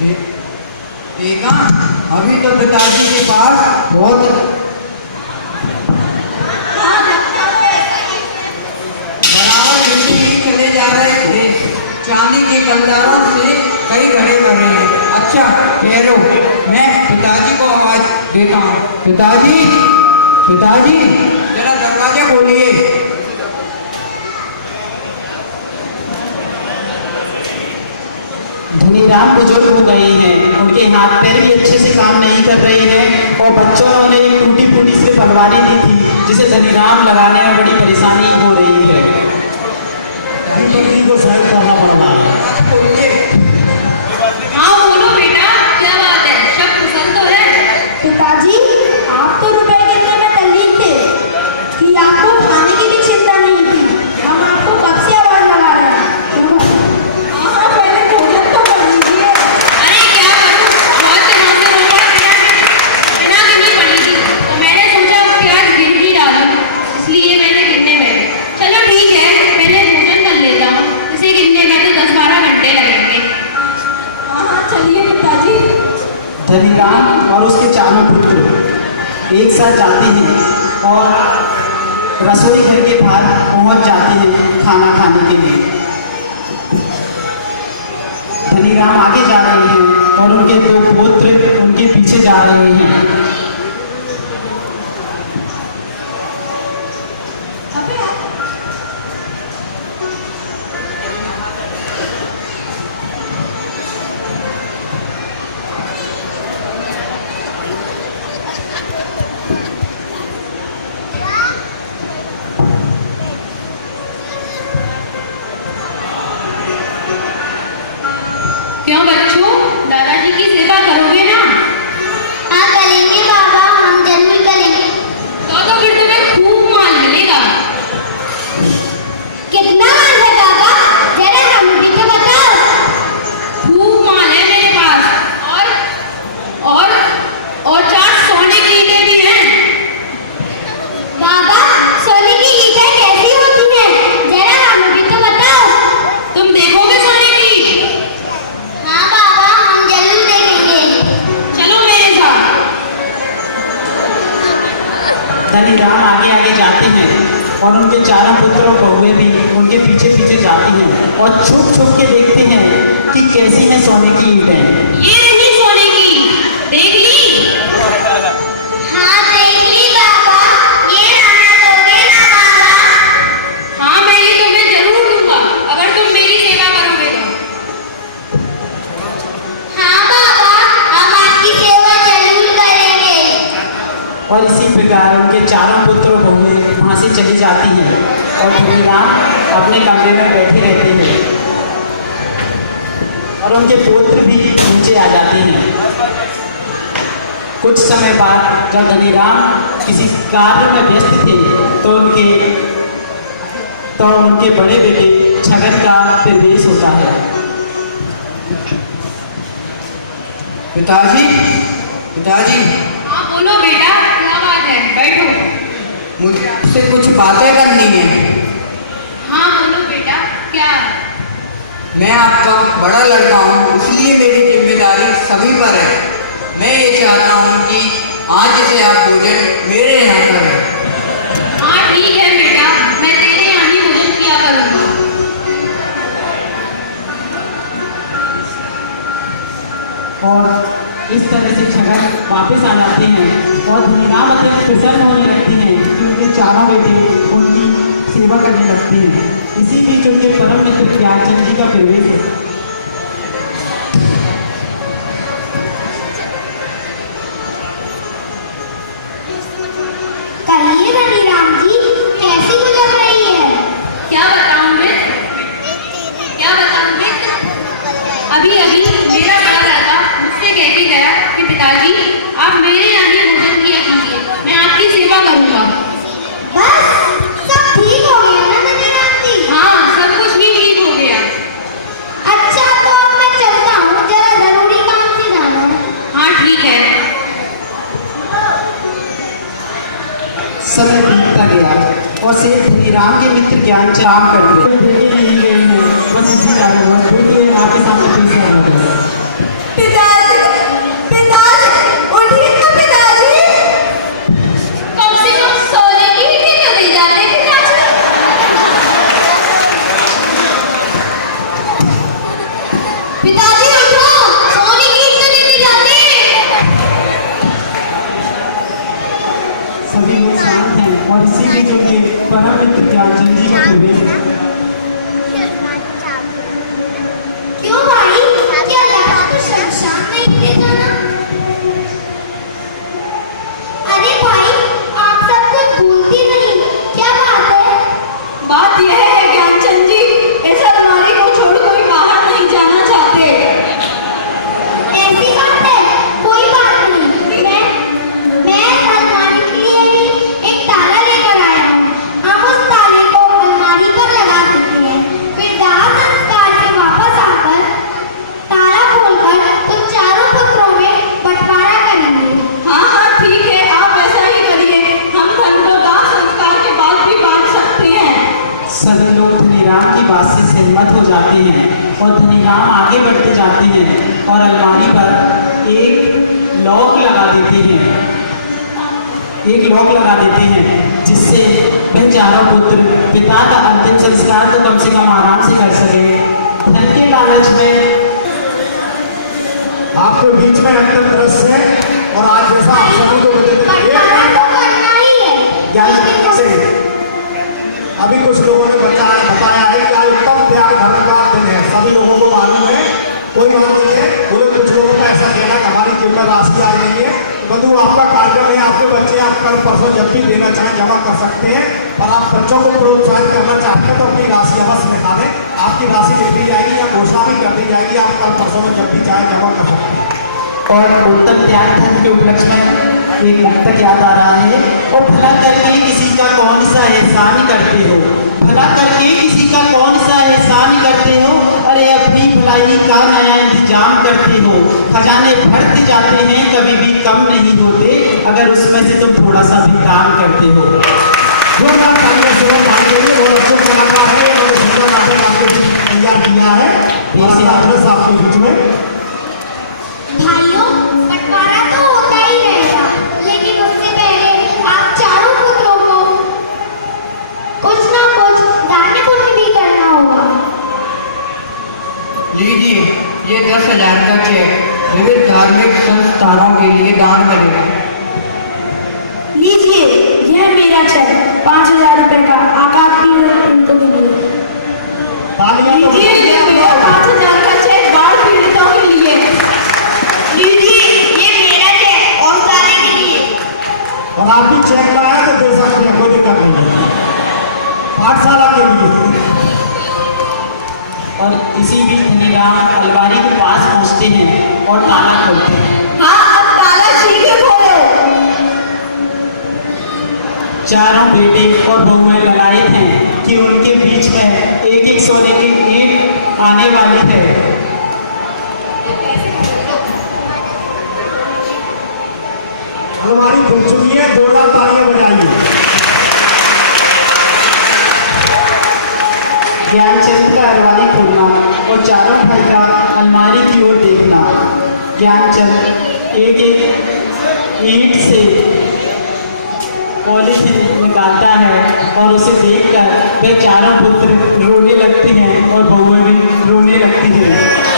देखा, अभी तो पिताजी के पास बहुत बराबर गिरते ही चले जा रहे थे। चांदी के कलदारों से कई घड़े भरे हैं। अच्छा ठहरो, मैं पिताजी को आवाज देता हूँ। पिताजी, पिताजी, जरा दरवाजा खोलिए। धनीराम बुजुर्ग हो गए हैं, उनके हाथ पैर भी अच्छे से काम नहीं कर रहे हैं और बच्चों ने उन्हें एक टूटी फूटी से तलवारी दी थी जिसे धनीराम लगाने में बड़ी परेशानी हो रही है। को शायद करना पड़ रहा है। हाँ बोलो बेटा, क्या बात है? सब कुशल तो है? पिताजी, आप तो रुपए गिनने में तल्लीन थे कि आपको खाने की भी चिंता नहीं थी। हम आपको कब से आवाज लगा रहे हैं। हाँ, पहले भोजन तो कर लीजिए। अरे क्या करूँ, बहुत दिनों से रोका बिना गिनी पड़ी थी, तो मैंने सोचा कि आज गिन ही डालूं, इसलिए मैंने गिनने बैठे। चलो ठीक है, पहले भोजन कर लेता हूँ, इसे गिनने में तो 10-12 घंटे लगेंगे। हाँ, चलिए पिताजी। धनीराम और उसके चारों पुत्र एक साथ जाते हैं और रसोई घर के बाहर पहुंच जाते हैं खाना खाने के लिए। धनीराम आगे जा रहे हैं और उनके दो पुत्र उनके पीछे जा रहे हैं। क्यों बच्चों, दादाजी की सेवा करोगे ना? हाँ करेंगे बाबा, हम जरूर करेंगे। तो फिर तुम्हें खूब माल मिलेगा। कितना माल है बाबा, जरा हम भी तो बताओ। खूब माल है मेरे पास, और 4 सोने की ईंटें भी हैं। बाबा, सोने की ईंटें कैसी होती हैं, जरा हमें भी तो बताओ। तुम देखोगे सोने की? हाँ बाबा, हम जरूर देखेंगे। चलो मेरे साथ। धनीराम आगे आगे जाते हैं और उनके चारों पुत्र और बहुएं भी उनके पीछे पीछे जाती हैं और छुप छुप के देखते हैं कि कैसी है सोने की ईंटें। ये रही सोने की, देख ली? हाँ देख ली बाबा, ये हमें दोगे ना बाबा? हाँ, मैं ये तुम्हें जरूर दूंगा अगर तुम मेरी सेवा करोगे तो। हाँ बाबा, हम आपकी सेवा जरूर करेंगे। और इसी प्रकार उनके चारों पुत्र और बहुएं वहाँ से चली जाती हैं और धनीराम अपने कमरे में बैठे रहते हैं और उनके पुत्र भी नीचे आ जाते हैं। कुछ समय बाद जब धनीराम किसी कार्य में व्यस्त थे तो उनके बड़े बेटे छगन का प्रवेश होता है। पिताजी, पिताजी, हाँ बोलो बेटा, क्या बात है? बैठो। मुझसे कुछ बातें करनी है। हाँ बोलो बेटा, क्या है? मैं आपका बड़ा लड़का हूँ, इसलिए मेरी जिम्मेदारी सभी पर है। मैं ये चाहता हूँ कि आज से आप भोजन मेरे यहाँ करें। हाँ ठीक है बेटा, मैं तेरे यहाँ ही भोजन किया करूँगा। और इस तरह से छगन वापस आ जाते हैं और धनीराम अत्यंत प्रसन्न होने लगते हैं कि उनके चारों बेटे उनकी सेवा करने लगते हैं। इसी बीच उनके परम मित्र ज्ञानचंद जी का प्रवेश है। कहिए धनीराम जी, कैसी गुजर रही है? क्या बताऊँ मैं? अभी मेरा बड़ा लड़का मुझसे कह के गया कि पिताजी आप मेरे यहाँ ही भोजन किया कीजिए, मैं आपकी सेवा करूँगा। बस सब ठीक हो गया ना धनीराम जी? हाँ, सब कुछ भी ठीक हो गया। अच्छा तो अब मैं चलता हूँ, जरा जरूरी काम से जाना है। हाँ ठीक है। समय बीतता गया और सेठ धनीराम के मित्र ज्ञानचंद काम करते देखे नहीं गए हैं, बस इसी कारण आपके सामने पेश आना। ज्ञानचंद जी को प्रवेश। क्यों भाई, क्या यहाँ तो शमशान नहीं ले जाना? अरे भाई, आप सब कुछ भूलती नहीं, क्या बात है? बात यह है ज्ञानचंद जी, इस अलमारी को छोड़ कोई बाहर नहीं जाना चाहते। ऐसी बात है, कोई बात नहीं। मैं इस अलमारी के लिए भी एक ताला लेकर आया हूँ। हम उस ताले को अलमारी पर लगा देते हैं, फिर दाह संस्कार से वापस आकर ताला खोलकर तुम चारों पुत्रों में बंटवारा करेंगे। हाँ हाँ ठीक है, आप वैसा ही करिए। हम धन को दाह संस्कार के बाद भी बांट सकते हैं। सभी लोग धनीराम की बात से सहमत हो जाते हैं और धनीराम आगे बढ़ते जाते हैं और अलमारी पर एक लॉक लगा देते हैं जिससे वह चारों पुत्र पिता का अंतिम संस्कार तो कम से कम आराम से कर सके। धन के लालच में आपके बीच में अंतिम दृश्य है और आज जैसा आप सभी को बंटवारा तो करना ही है। ज्ञान से अभी कुछ लोगों ने बताया है कि आज उत्तम त्याग धर्म का दिन है। सभी लोगों को मालूम है, कोई बात नहीं है। बोले कुछ लोगों का ऐसा कहना है कि हमारी जेब में राशि आ रही है, परंतु आपका कार्यक्रम है, आपके बच्चे आप कल परसों जब भी देना चाहें जमा कर सकते हैं। पर आप बच्चों को प्रोत्साहित करना चाहते हैं तो अपनी राशि अवश्य निकाल दें। आपकी राशि लिख दी जाएगी या घोषणा भी कर दी जाएगी, आप कल परसों में जब भी चाहे जमा कर सकते हैं। और उत्तम त्याग धर्म के उपलक्ष्य में एक मुक्तक याद आ रहा है। और भला करके किसी का कौन सा एहसान करते हो, भला करके किसी का कौन सा एहसान करते हो, अरे अपनी भलाई का नया इंतजाम करते हो। खजाने भरते जाते हैं, कभी भी कम नहीं होते, अगर उसमें से तुम थोड़ा सा भी दान करते हो। बहुत अच्छे कलाकार है और सुंदर नाटक आपके बीच में तैयार किया है आपके बीच में। भाइयों, बंटवारा तो होता ही रहेगा, लेकिन उससे पहले आप चारों पुत्रों को कुछ ना कुछ दान पुण्य भी करना होगा। लीजिए, ये 10,000 का चेक विविध धार्मिक संस्थानों के लिए दान में देना। लीजिए, यह मेरा चेक 5,000 रुपए का आगामी पीड़ितों के लिए। तालियां तो लीजिए, ये मेरा 5,000 का चेक बाढ़ पीड़ितों के लिए। लीजिए, ये मेरा चेक और सारे के लिए। और आप भी चेक कराया तो दे सकते हैं, कोई दिक्कत नहीं है। पाठशाला के लिए। और इसी बीच धनीराम अलमारी के पास पहुंचते हैं और ताला खोलते हैं। हाँ, अब ताला शीघ्र खोलो। चारों बेटे और बहुएं ललायत हैं कि उनके बीच में एक एक सोने की ईंट आने वाली है। अलमारी खुल चुकी है, जोरदार तालियां बजाइए। ज्ञानचंद का अलमारी खोलना और चारों भाई का अलमारी की ओर देखना। ज्ञानचंद एक एक ईंट से पॉलीथिन निकालता है और उसे देखकर वे चारों पुत्र रोने लगते हैं और बहुएं भी रोने लगती हैं।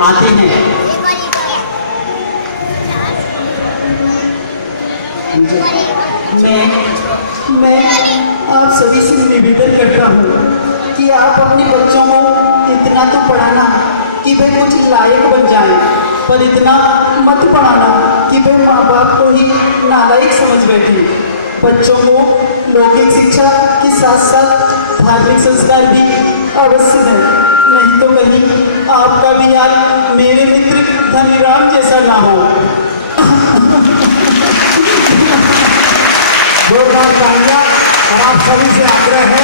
आते हैं। मैं आप सभी से निवेदन करता हूँ कि आप अपने बच्चों को इतना तो पढ़ाना कि वे कुछ लायक बन जाएं, पर इतना मत पढ़ाना कि वे माँ बाप को ही नालायक समझ बैठे। बच्चों को लौकिक शिक्षा के साथ साथ धार्मिक संस्कार भी अवश्य है, नहीं तो कहीं आपका भी हाल मेरे मित्र धनीराम जैसा ना हो। जोरदार तालियां। और आप सभी से आग्रह है